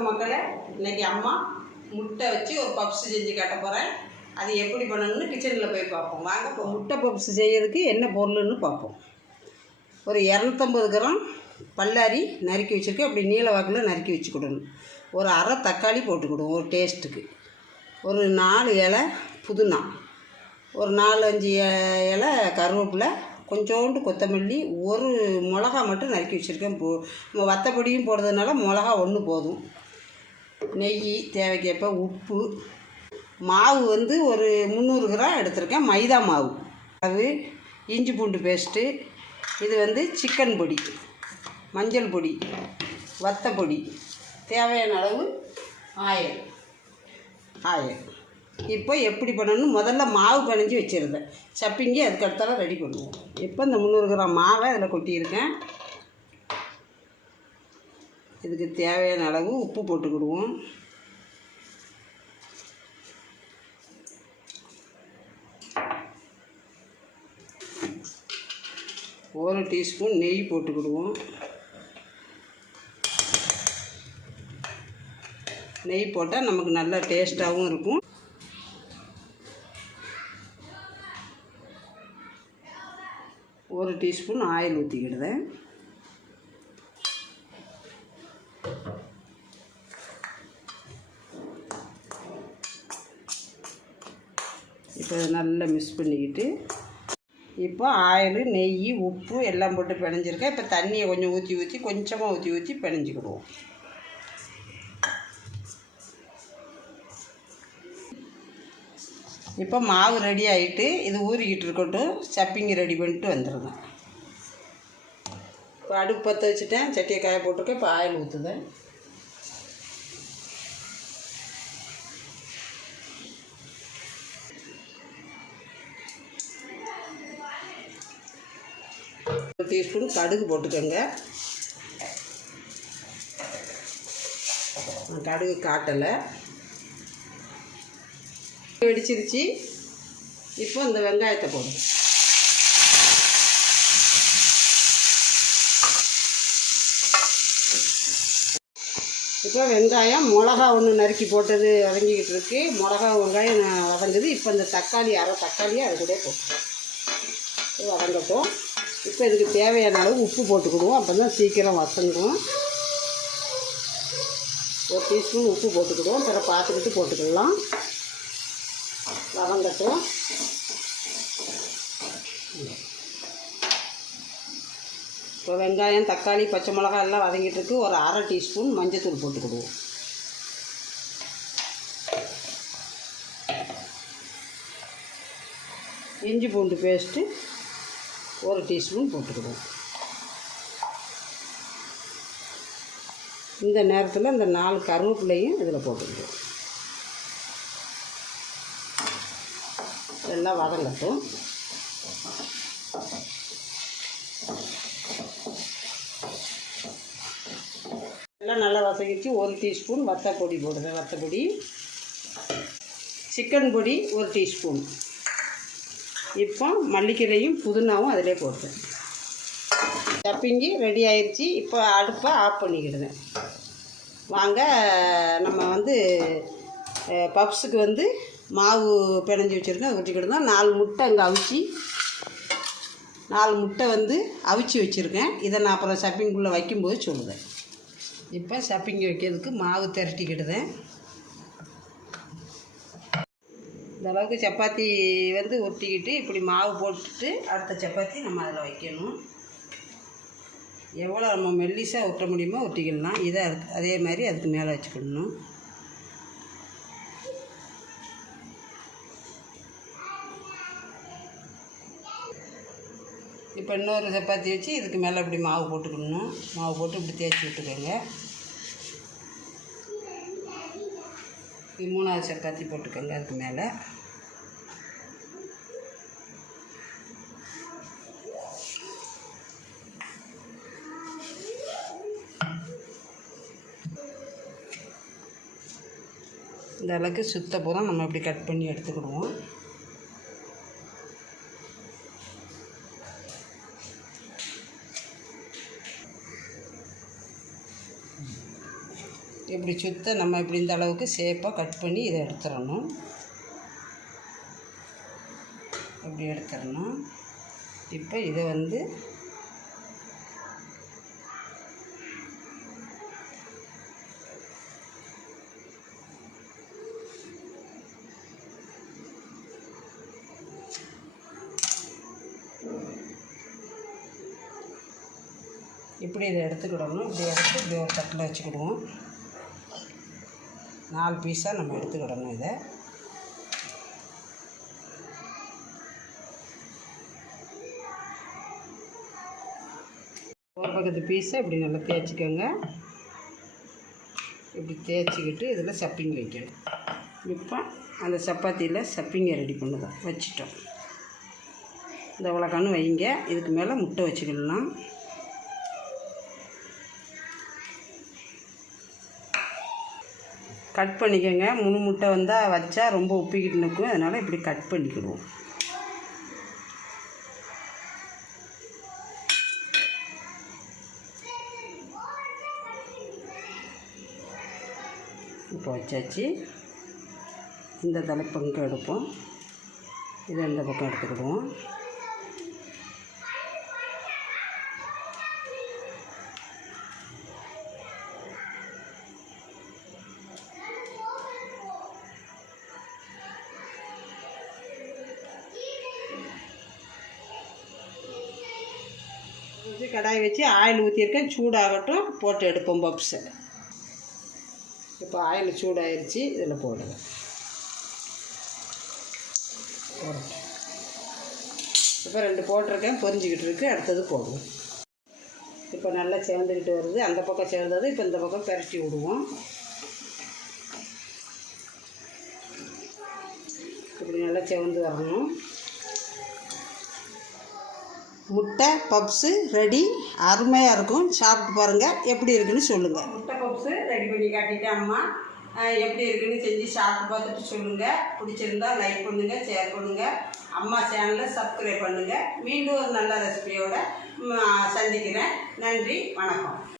வணக்கம் மக்களே. இன்னைக்கு அம்மா முட்டை வச்சு ஒரு பப்ஸ் செஞ்சு காட்ட போகிறேன். அது எப்படி பண்ணணும்னு கிச்சனில் போய் பார்ப்போம். வாங்க. இப்போ முட்டை பப்ஸ் செய்யறதுக்கு என்ன பொருள்னு பார்ப்போம். ஒரு 250 கிராம் பல்லாரி நறுக்கி வச்சுருக்கேன். அப்படி நீல வாக்கில் நறுக்கி வச்சுக்கிடணும். ஒரு அரை தக்காளி போட்டுக்கிடுவோம் ஒரு டேஸ்ட்டுக்கு. ஒரு 4 இலை புதினா, ஒரு 4-5 இலை கருவேப்பிலை, கொஞ்சோண்டு கொத்தமல்லி, ஒரு மிளகா மட்டும் நறுக்கி வச்சுருக்கேன். நம்ம வத்தப்பொடியும் போடுறதுனால மிளகா 1 போதும். நெய் தேவைக்கேற்ப, உப்பு, மாவு வந்து ஒரு 300 கிராம் எடுத்திருக்கேன். மைதா மாவு, அது இஞ்சி பூண்டு பேஸ்ட்டு, இது வந்து சிக்கன் பொடி, மஞ்சள் பொடி, வத்தப்பொடி, தேவையான அளவு ஆயில். இப்போ எப்படி பண்ணணும், முதல்ல மாவு பிணைஞ்சி வச்சுருந்தேன். சப்பிங்கி அதுக்கு அடுத்தால ரெடி பண்ணுவோம். இப்போ இந்த 300 கிராம் மாவை அதில் கொட்டியிருக்கேன். இதுக்கு தேவையான அளவு உப்பு போட்டுக்கிடுவோம். ஒரு டீஸ்பூன் நெய் போட்டுக்கிடுவோம். நெய் போட்டால் நமக்கு நல்ல டேஸ்ட்டாகவும் இருக்கும். ஒரு டீஸ்பூன் ஆயில் ஊற்றிக்கிடுவேன். இப்போ நல்லா மிக்ஸ் பண்ணிக்கிட்டு, இப்போ ஆயில், நெய், உப்பு எல்லாம் போட்டு பிணைஞ்சிருக்கேன். இப்போ தண்ணியை கொஞ்சம் கொஞ்சமாக ஊற்றி பிணைஞ்சிக்கிடுவோம். இப்போ மாவு ரெடி ஆகிட்டு இது ஊறிக்கிட்டு இருக்கட்டும். சப்பிங்கி ரெடி பண்ணிட்டு வந்துடுங்க. இப்போ அடுப்பு பற்ற வச்சுட்டேன். சட்டியை காய போட்டிருக்கேன். இப்போ ஆயில் ஊற்றுதேன். ஒரு டீஸ்பூன் கடுகு போட்டுக்கோங்க. கடுகு காட்டலை, வெடிச்சிருச்சு. இப்போ இந்த வெங்காயத்தை போடும். இப்போ வெங்காயம், மிளகா 1 நறுக்கி போட்டது வதங்கிக்கிட்டு இருக்குது. மிளகா வெங்காயம் வதங்குது. இப்போ இந்த தக்காளி, அரை தக்காளியை அது கூட போட்டுருவோம். வதங்கட்டும். இப்போ இதுக்கு தேவையான அளவு உப்பு போட்டுக்கிடுவோம். அப்போ தான் சீக்கிரம் வதங்கும். ஒரு டீஸ்பூன் உப்பு போட்டுக்கிடுவோம். பிற பார்த்துக்கிட்டு போட்டுக்கலாம். வதங்கட்டும். இப்போ வெங்காயம், தக்காளி, பச்சை மிளகாய் எல்லாம் வதங்கிட்டுருக்கு. ஒரு அரை டீஸ்பூன் மஞ்சத்தூள் போட்டுக்கிடுவோம். இஞ்சி பூண்டு பேஸ்ட்டு ஒரு டீஸ்பூன் போட்டுக்கிடுவோம். இந்த நேரத்தில் இந்த 4 கருவேப்பிலையும் இதில் போட்டுக்கிடுவோம். எல்லாம் வதங்கட்டும். எல்லாம் நல்லா வதங்கிச்சு. ஒரு டீஸ்பூன் வத்தப்பொடி போடுவேன். வத்தப்பொடி, சிக்கன் பொடி ஒரு டீஸ்பூன். இப்போ மல்லிக்கீரையும் புதினாவும் அதிலே போட்டேன். சப்பிங்கி ரெடி ஆயிடுச்சு. இப்போ அடுப்பை ஆஃப் பண்ணிக்கிடுவேன். வாங்க, நம்ம வந்து பப்ஸுக்கு வந்து மாவு பிணைஞ்சி வச்சுருக்கேன். ஊற்றிக்கிட்டு தான் 4 முட்டை இங்கே அவிச்சு, 4 முட்டை வந்து அவிச்சு வச்சுருக்கேன். இதை நான் அப்புறம் சப்பிங்குள்ளே வைக்கும்போது சொல்லுவேன். இப்போ சப்பிங்கி வைக்கிறதுக்கு மாவு திரட்டிக்கிடுதேன். இந்த அளவுக்கு சப்பாத்தி வந்து ஒட்டிக்கிட்டு இப்படி மாவு போட்டுட்டு அடுத்த சப்பாத்தி நம்ம அதில் வைக்கணும். எவ்வளோ நம்ம மெல்லிசாக ஒட்ட முடியுமோ ஒட்டிக்கிடலாம். இதை அதே மாதிரி அதுக்கு மேலே வச்சுக்கிடணும். இப்போ இன்னொரு சப்பாத்தி வச்சு இதுக்கு மேலே இப்படி மாவு போட்டுக்கணும். மாவு போட்டு இப்படி தேய்ச்சி விட்டுக்கோங்க. இது 3வது சப்பாத்தி போட்டுக்கோங்க அதுக்கு மேலே. இந்த அளவுக்கு சுத்த பூரா நம்ம இப்படி கட் பண்ணி எடுத்துக்கிடுவோம். இப்படி சுத்த நம்ம இப்படி இந்த அளவுக்கு ஷேப்பாக கட் பண்ணி இதை எடுத்துடணும். இப்படி எடுத்துடணும். இப்போ இதை இப்படி இதை எடுத்துக்கிடணும். இப்படி எடுத்து இப்படி ஒரு தட்டில் வச்சுக்கிடுவோம். 4 பீஸாக நம்ம எடுத்துக்கிடணும். இதை ஒரு பக்கத்து பீஸை இப்படி நல்லா தேய்ச்சிக்கோங்க. இப்படி தேய்ச்சிக்கிட்டு இதில் சப்பிங் வைக்கணும். இப்போ அந்த சப்பாத்தியில் சப்பிங்கை ரெடி பண்ணுவோம். வச்சிட்டோம். இந்த இவ்வளோக்கானு வைங்க. இதுக்கு மேலே முட்டை வச்சுக்கிடலாம். கட் பண்ணிக்கோங்க. 3 முட்டை வந்தால் வச்சா ரொம்ப உப்பிக்கிட்டு நிற்கும். அதனால் இப்படி கட் பண்ணிக்கிடுவோம். இப்போ வச்சாச்சு. இந்த தலைப்பங்கு எடுப்போம். இதை இந்த பக்கம் எடுத்துக்கிடுவோம். கடாய் வச்சு ஆயில் ஊற்றிருக்கேன். சூடாகட்டும். போட்டு எடுப்போம் பப்ஸை. இப்போ ஆயில் சூடாயிருச்சு. இதில் போடுங்க. இப்போ 2 போட்டிருக்கேன். பொரிஞ்சிக்கிட்டு இருக்குது. அடுத்தது போடுவோம். இப்போ நல்லா சேர்ந்துக்கிட்டு வருது. அந்த பக்கம் சேர்ந்தது. இப்போ இந்த பக்கம் பெரட்டி விடுவோம். இப்படி நல்லா சேர்ந்து வரணும். முட்டை பப்ஸு ரெடி. அருமையாக இருக்கும். சாப்பிட்டு பாருங்கள். எப்படி இருக்குன்னு சொல்லுங்கள். முட்டை பப்ஸு ரெடி பண்ணி காட்டிட்டேன் அம்மா. எப்படி இருக்குன்னு செஞ்சு சாப்பிட்டு பார்த்துட்டு சொல்லுங்கள். பிடிச்சிருந்தா லைக் பண்ணுங்கள், ஷேர் பண்ணுங்கள். அம்மா சேனலை சப்ஸ்கிரைப் பண்ணுங்கள். மீண்டும் ஒரு நல்ல ரெசிபியோடு சந்திக்கிறேன். நன்றி, வணக்கம்.